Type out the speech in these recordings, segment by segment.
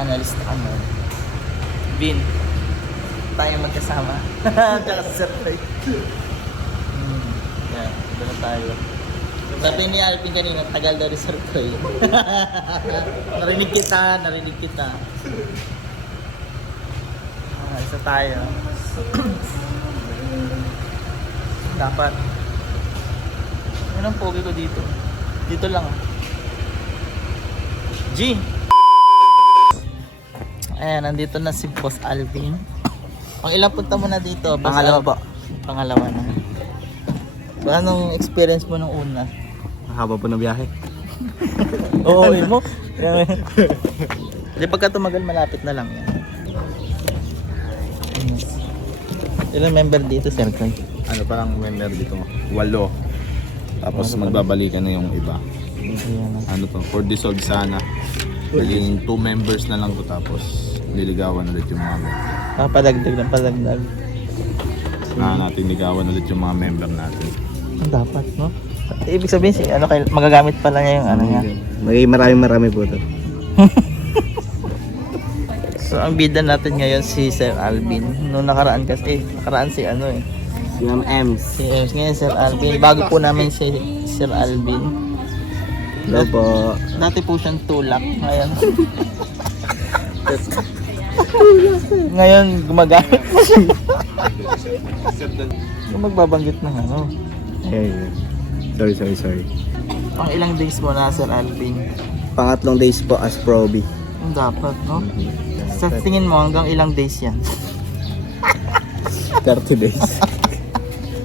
Analyst ano. Vin. Tayo magkasama. Tsaka si Sir Clay. Yan, doon tayo. Sabi ni Alvin kanina, tagal daw rin Sir Clay. Narinig kita. Isa tayo. Dapat. Yan ang pogi ko dito. Dito lang. G! Ayan, nandito na si Boss Alvin. Ang ilang punta mo na dito? Pangalawa po. Pangalawa na. So, anong experience mo nung una? Haba po ng biyahe. Oo, mo. Di pagka tumagal, malapit na lang yan. Ilang member dito, Sir Clay? Ano parang member dito? 8. Tapos magbabalikan na yung iba. Ayan. Ano to? For dissolve sana. Galing 2 members na lang to tapos niligawan ulit yung mga member. Padagdag ng padagdag. Natin ligawan ulit yung mga member natin. Dapat, no? Ibig sabihin, magagamit pala niya yung ano niya. Marami po to. So, ang bida natin ngayon si Sir Alvin. Noong nakaraan kasi, si ano eh. Si Ma'am Ems. Si Ems. Ngayon, Sir Alvin. Bago po namin si Sir Alvin. Hello po. Dati po siyang tulak. Ngayon. Ngayon, gumagamit na siya. Kung magbabanggit ng ano. Hey. Sorry. Pang ilang days mo na, Sir Alvin? Pangatlong days po as proby. Dapat, no? Sa tingin mo, hanggang ilang days yan? 30 days.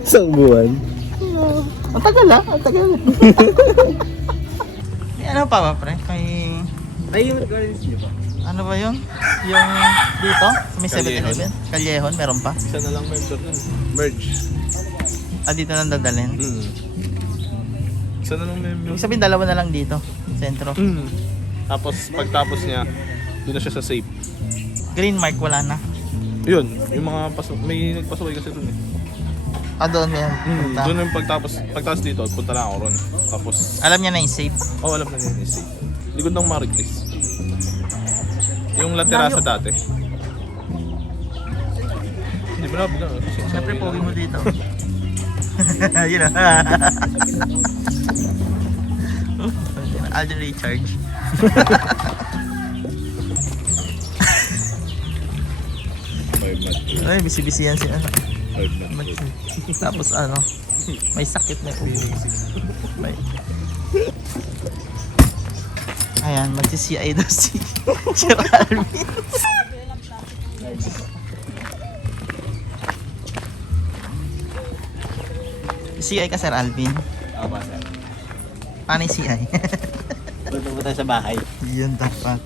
Isang buwan. Ang tagal ah, ang tagal. May ano pa ba, pre? Ay, yung gardens niyo ba? Ano ba yun? Yung dito? May Callejon. 7-Eleven? Callejon, meron pa? Isa na lang member nun. Merge. Dito nang dadalhin. Isa na lang member. Ibig sabihin, dalawa na lang dito. Sentro. Tapos pagtapos niya, doon na siya sa safe. Green mark, wala na. Yun, yung mga may nagpasaway kasi doon eh. Doon yan. Punta. Doon yung pagtapos dito, punta na ako ron. Tapos, Alam niya na yung safe. alam na niya yung safe. Likod ng Marie Chris. Yung laterasa dati. Hindi mo na. Siyempre, pogi mo dito. Yun na. Alden recharge. Ay, bisi-bisi yan si ano. Tapos ano, may sakit na ulo. Ayan, magsi-CI daw si Sir Alvin. CI ka, Sir Alvin? Tama, sir. Paano yung CI? Punta po tayo sa bahay. Yun dapat.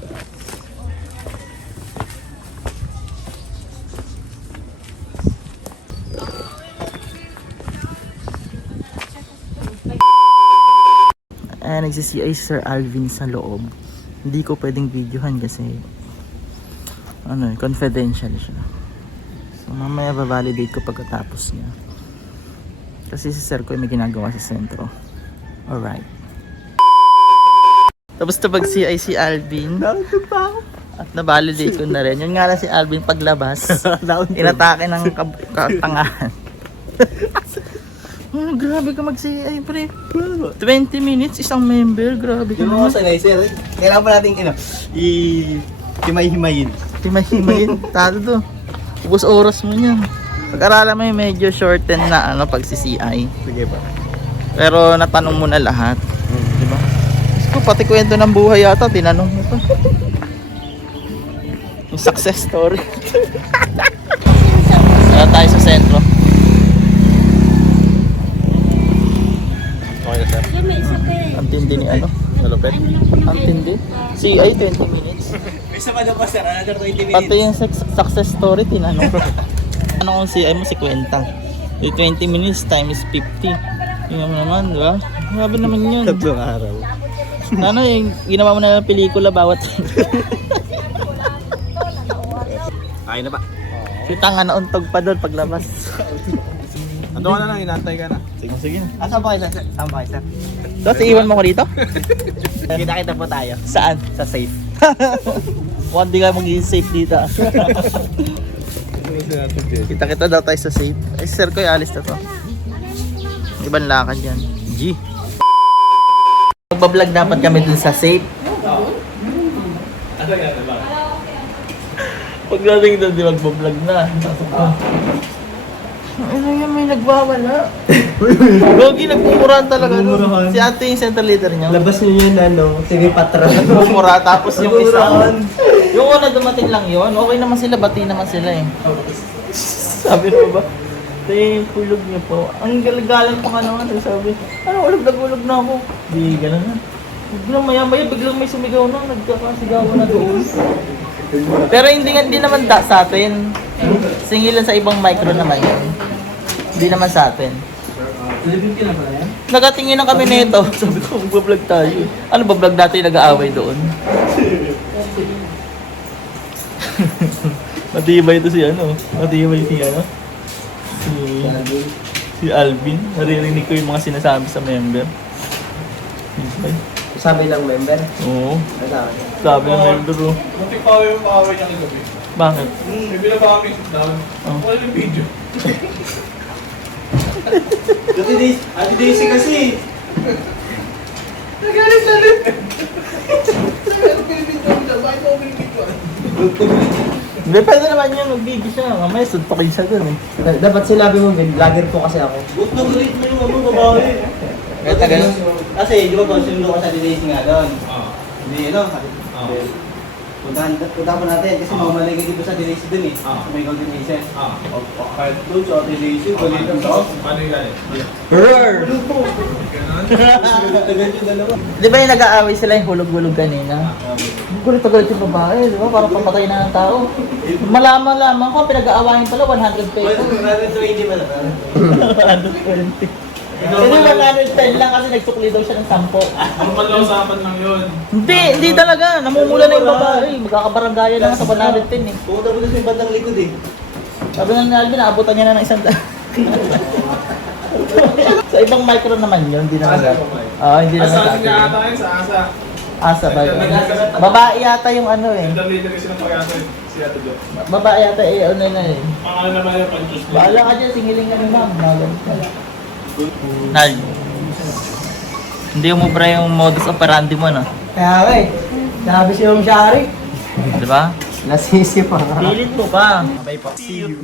Nagsi-CI Sir Alvin sa loob. Hindi ko pwedeng videohan kasi confidential siya. So mamaya ba-validate ko pagkatapos niya. Kasi si Sir ko may ginagawa sa sentro. Alright. Tapos pag CI si Alvin, at na-validate ko na rin. Yun nga lang si Alvin paglabas, inatake ng katangahan. Grabe ka mag-CI, pre. 20 minutes, isang member. Grabe ka Yung naman. mga sanay, sir. Kailangan pa natin, himay-himayin. Himayin, talo to. Ubus oras mo yan. Pag-aralan mo yung medyo shorten na pag-CI. Sige ba? Pero natanong mo na lahat. Diba? Gusto ko, pati kwento ng buhay yata, tinanong mo pa. Yung success story. Kaya tayo sa sentro. Okay na, sir. Ang tindi ni ano? Malupit. Ang tindi. CI 20 minutes. May sama na pa, sir. Another 20 Pati yung success story, tinanong. Ano kung CI mo, 50. Yung 20 minutes times 50. Yun naman, di ba? Grabe naman yun. Tatlong araw. Ano yung ginawa mo na ng pelikula bawat Kain na ba? kita nga nauntog pa doon paglabas. Ando ka na lang, inantay ka na. Sige. Saan ba kayo, sir? Saan ba kayo, sir? Tapos iiwan mo ko dito? Kita-kita po tayo. Saan? Sa safe. Mukhang di ka magiging safe dito. Kita-kita daw tayo sa safe. Ay, sir ko, alis na to. Ibang lakad yan. G. Magbablog dapat kami dun sa safe. Pagdating doon, di magbablog na. Ano yan, may nagwawala. Gogi, nagmumurahan talaga doon. Si ate yung center leader niya. Labas niyo yun, TV Patra. Nagmumura, tapos yung isa. Yung una dumating lang yun, okay naman sila, bati naman sila eh. Sabi mo ba? Ate, hulog niyo po. Ang galagalan pa ka naman. Sabi, hulog na ako. Di, gano'n na. Biglang maya-maya, biglang may sumigaw na, nagkakasigawan na doon. Pero hindi naman sa atin. Singilan sa ibang micro naman yun. Hindi naman sa atin. Nagatingin na kami nito. Sabi ko, mag-vlog tayo. Ano ba vlog natin nag-aaway doon? Matibay ito si ano? Matibay si ano? Si Alvin. Naririnig ko yung mga sinasabi sa member. Sabi ng member? Oo. Sabi ng member oh. Muntik pa yung pakaway niya kagabi. Bakit? May binaba kami down. Wala yung video. Ate Daisy kasi. Nagalit-galit. Nagalit pinipinto siya. Bakit ako pinipinto? Hindi, pwede naman yun. Mag-video siya. Mamaya, suntokin siya dun eh. Dapat sinabi mo, vlogger po kasi ako. Huwag na ulit mo yung babae. Kaya tagal. Kasi, di ba kung sinundo ka sa Daisy nga doon? Oo. Hindi, sabi. Punta po natin kasi mamaligay dito sa Daisy dun eh. Ah. Sa may Golden Aces. Oo. Kahit doon sa Daisy, balikan sa off. Paano yung galit? Roar! Ganon? Tagal yung dalawa. Di ba yung nag-aaway sila yung hulog-hulog kanina? Gulit na gulit yung babae, di ba? Parang pamatay na ng tao. Malaman-laman ko, pinag-aawayin pala 100 pesos. 120 ba naman? 120. Hindi 110 lang kasi nagsukli daw siya ng 10. Normal na usapan lang yun. Hindi talaga. Namumula na yung babae. Magkakabarangaya lang sa 110 eh. Pumunta mo na sa bandang likod eh. Sabi nga ni Alvin, naabutan niya na ng 100. Sa ibang micro naman yun, hindi naman. Hindi naman Asa sa atin nga atin. ata yun sa Asa. Asa ba yun? Babae yata yung ano eh. Ganda leader kasi ng pag-asa si Ate Jo. Babae yata eh, ano na eh. Pangalan naman yung pag-Tuesday. Bahala ka dyan, singiling ka ni ma'am. Nal, hindi mo bra yung modus operandi mo, no? Kaya nga eh. Sabi si Ma'am Shari. Di ba? Nasisi pa. Pilit mo pa. Bye po. See you.